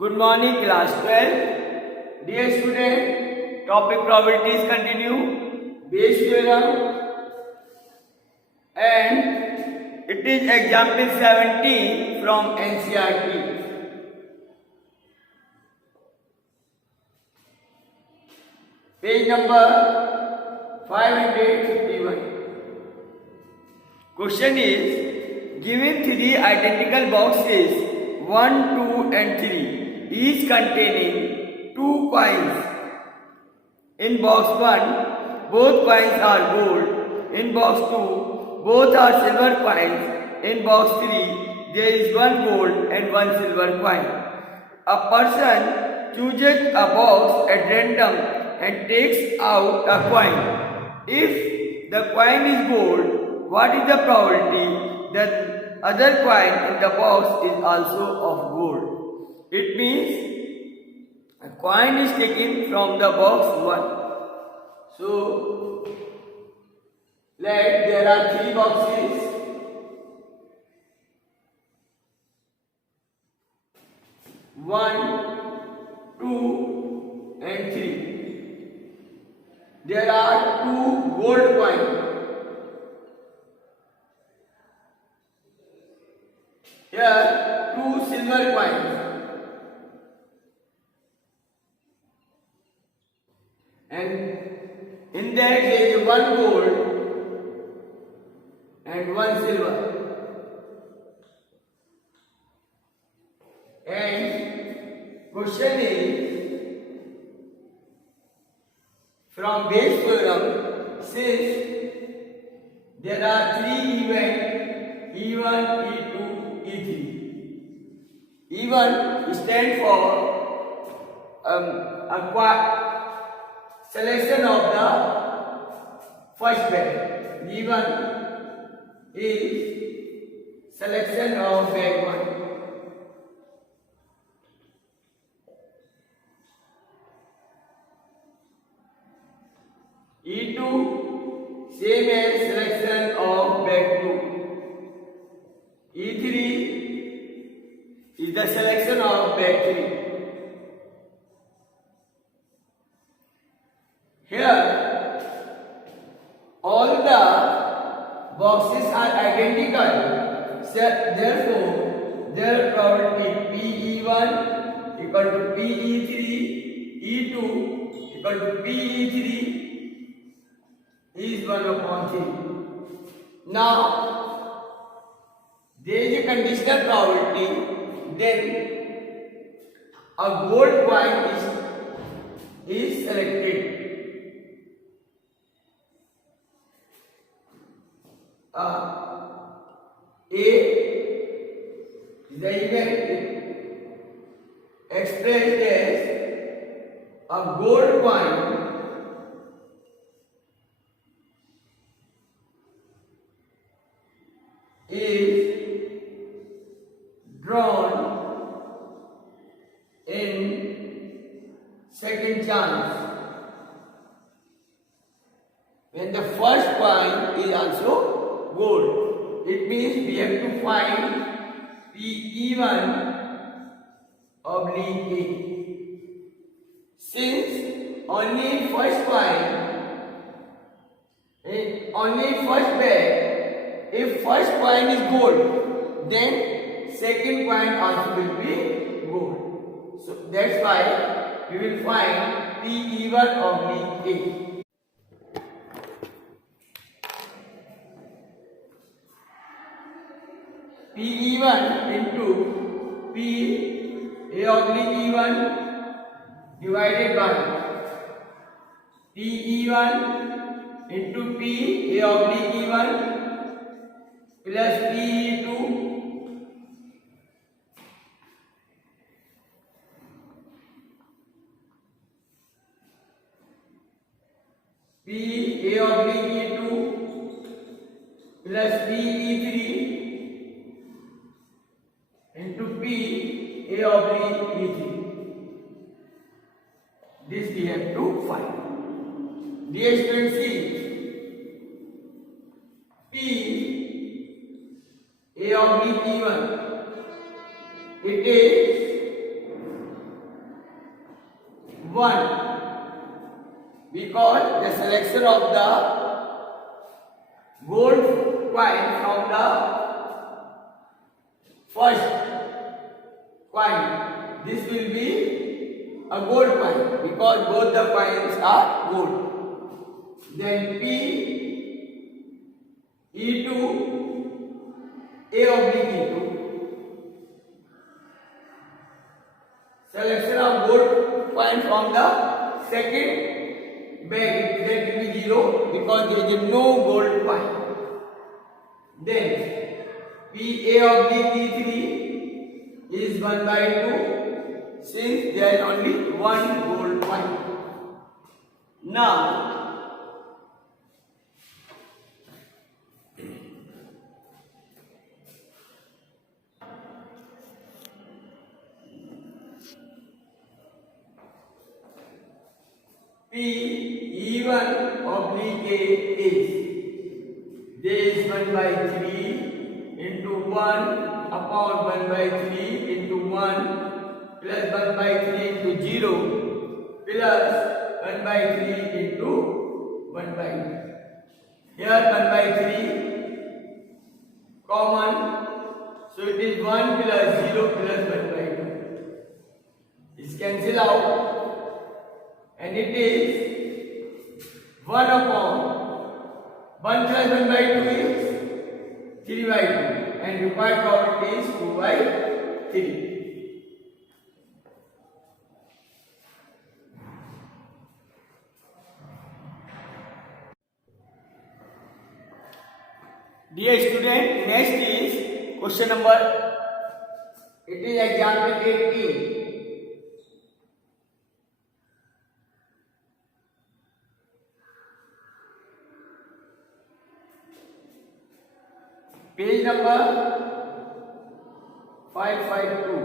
Good morning, class 12. Dear student, topic probabilities continue. Bayes theorem, and it is example 17 from NCERT. Page number 551. Question is, given three identical boxes 1, 2 and 3, each containing 2 coins. In box 1, both coins are gold. In box 2, both are silver coins. In box 3, there is 1 gold and 1 silver coin. A person chooses a box at random and takes out a coin. If the coin is gold, what is the probability that other coin in the box is also of gold? It means a coin is taken from the box 1. So, there are 3 boxes. One, 2 and 3. There are 2 gold coins. Here 2 silver coins. And in that there is 1 gold and 1 silver. And question is, from Bayes theorem, since there are 3 events, E1, E2, E3. E1 stands for selection of the first bag. E1 is selection of bag 1. E2 same as selection of bag 2. E3 is the selection of bag 3. Here, all the boxes are identical, so therefore their probability PE1 equal to PE3, E2 equal to PE3 is 1/3. Now, there is a conditional probability, then a gold coin is selected. A is the event expressed as a gold coin is drawn in second chance when the first coin is also gold. It means we have to find PE1 oblique A. Since only first bag, if first coin is gold, then second coin also will be gold. So that's why we will find PE1 oblique A. PE1 into P A oblique E1 divided by PE1 into P A oblique E1 plus PE2 P A oblique E2 plus PE3 into P A oblique E3. This we have to find. Dear students, see P A oblique E1, it is 1 because the selection of the gold coin from the first coin, this will be a gold coin because both the coins are gold. Then P E2 A oblique E2 selection of gold coin from the second bag, that will be 0 because there is no gold coin. Then PA oblique E3 is 1 by 2 since there is only one gold coin. Now P E1 oblique A is there is 1 by 3 into 1 upon 1 by 3 into 1 plus 1 by 3 into 0 plus 1 by 3 into 1 by 3. Here 1 by 3 common, so it is 1 plus 0 plus 1 by 2. This cancel out and it is 1 upon 1 plus 1 by 2 is 3 by 2 and required probability is 2 by 3. Dear student, next is question number, it is example 18. Page number 552.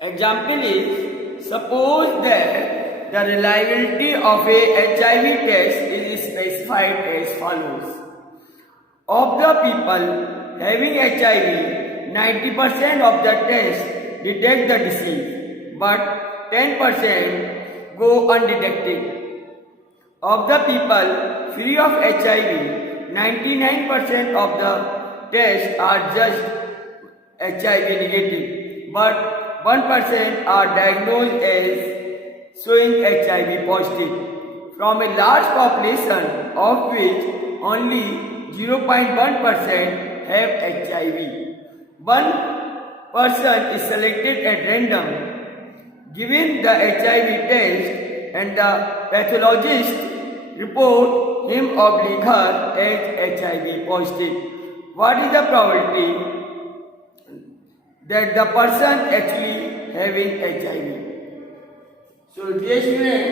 Example is, suppose that the reliability of a HIV test is specified as follows. Of the people having HIV, 90% of the tests detect the disease, but 10% go undetected. Of the people free of HIV, 99% of the tests are just HIV negative, but 1% are diagnosed as showing HIV positive. From a large population of which only 0.1% have HIV, one person is selected at random, given the HIV test and the pathologist report him or her as HIV positive. What is the probability that the person actually having HIV? So dear student,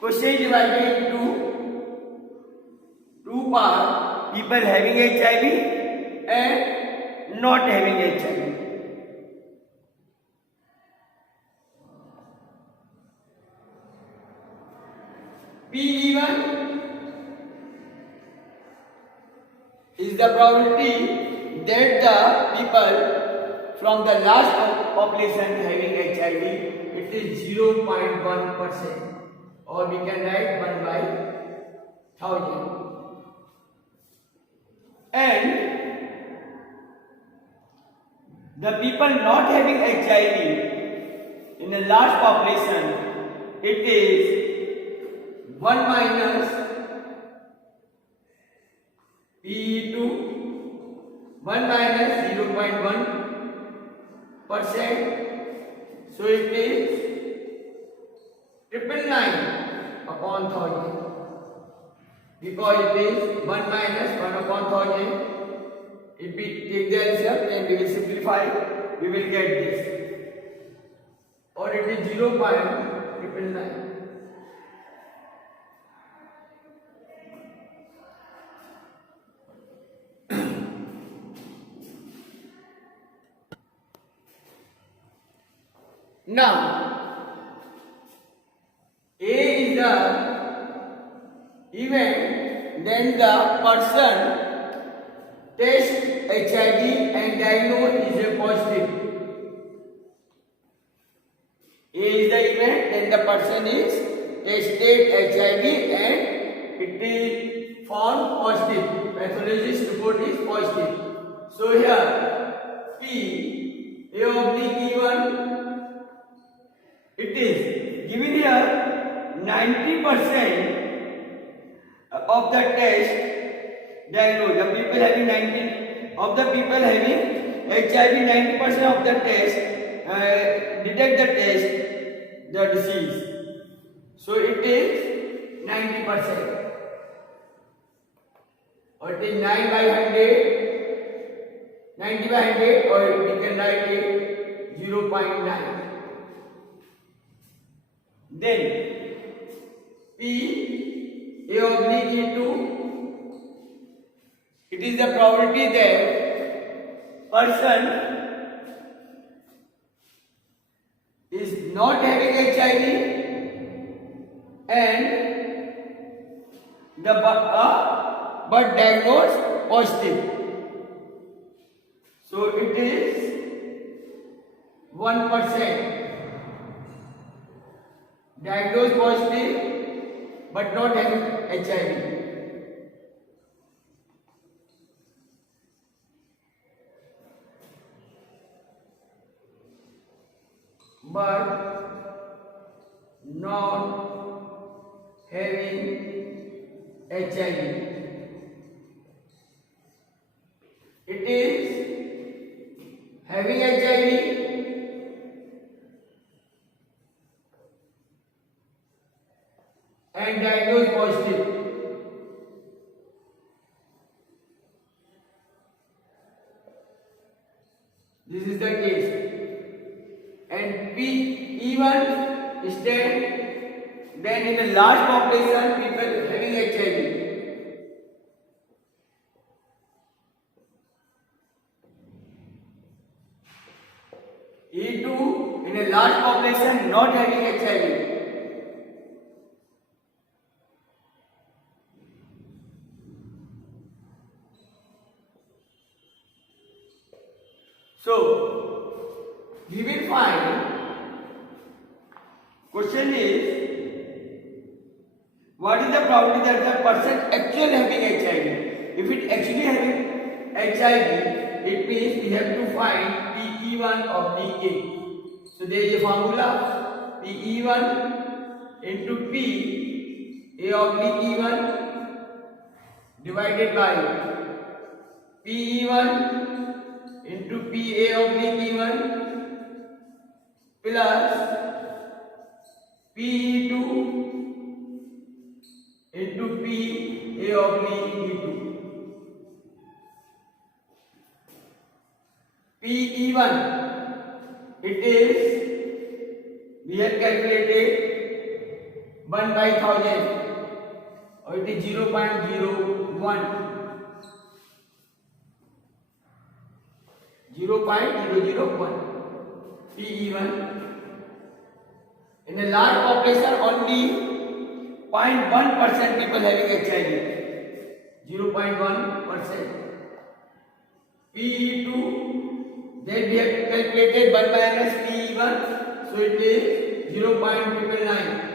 question is divided into two parts: people having HIV and not having HIV. P1 is the probability that the people from the large population having HIV, it is 0.1%, or we can write 1 by 1000. And the people not having HIV in a large population, it is 1 minus P2, 1 minus 0.1%, so it is 999 upon 1000, because it is 1 minus 1 upon 1000. If we take the answer and we will simplify, we will get this, or it is 0.999. Now, A is the event, then the person test HIV and diagnosed is a positive. A is the event, then the person is tested HIV and it is found positive. Pathologist report is positive. So here P A oblique E1, it is given here 90% of the test diagnosed. The people having 90 of the people having HIV, 90% of the test detect the disease. So it is 90%. Or it is 9 by 100, 90 by 100, or we can write it 0.9. Then P A oblique E2, it is the probability that person is not having HIV and the but diagnosed positive. So it is 1%. Diagnosed positive but not having HIV. But not having HIV. It is having HIV and diagnosed positive. This is the case. And P1 stand then in a large population people having HIV. E2 in a large population not having HIV. So we will find, question is, what is the probability that the person actually having HIV? If it actually having HIV, it means we have to find PE1 oblique A. So there is a formula, PE1 into P A oblique E1 divided by PE1 into PA oblique E1 plus PE2 into PA oblique E2. PE1, it is, we have calculated 1 by 1000 or it is 0.01. 0.001 PE1. In a large population, only 0.1% people having HIV. 0.1%. PE2, then we have calculated 1 minus PE1, so it is 0.999.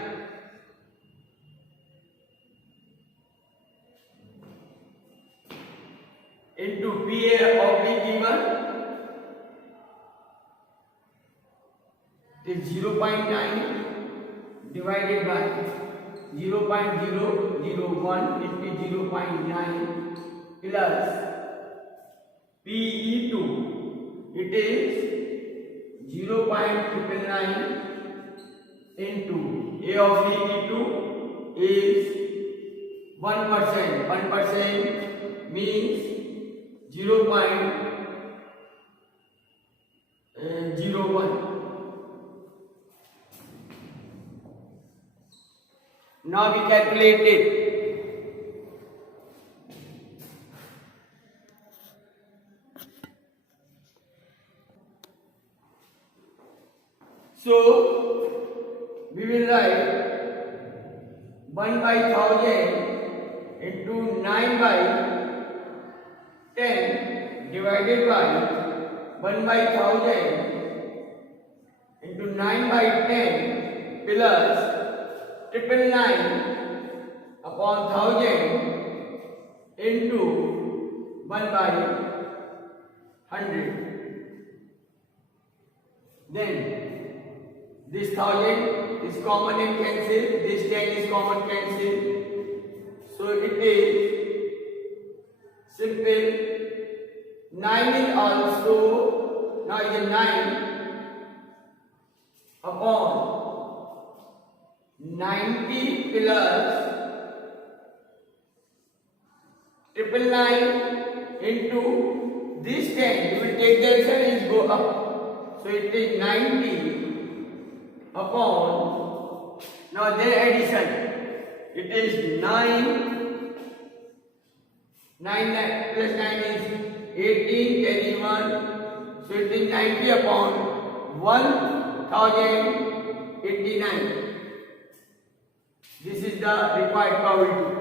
Into PA oblique E1. It is 0.9 divided by 0.001 into 0.9 plus PE2. It is 0.999 into A oblique E2 is 1%. 1% means 0.01. Now we calculate it. So we will write 1 by 1000 into 9 by 10 divided by 1 by 1000 into 9 by 10 plus 999 upon 1000 into 1 by 100. Then this 1000 is common and cancel, this 10 is common cancel. So it is simple. 9 is also, now it is 9 upon 90 plus 999 into this 10. You will take the answer and go up. So it is 90 upon, now their addition, it is 9 plus 9 is 18, carry 1, so it is 90 upon 1089. This is the required probability.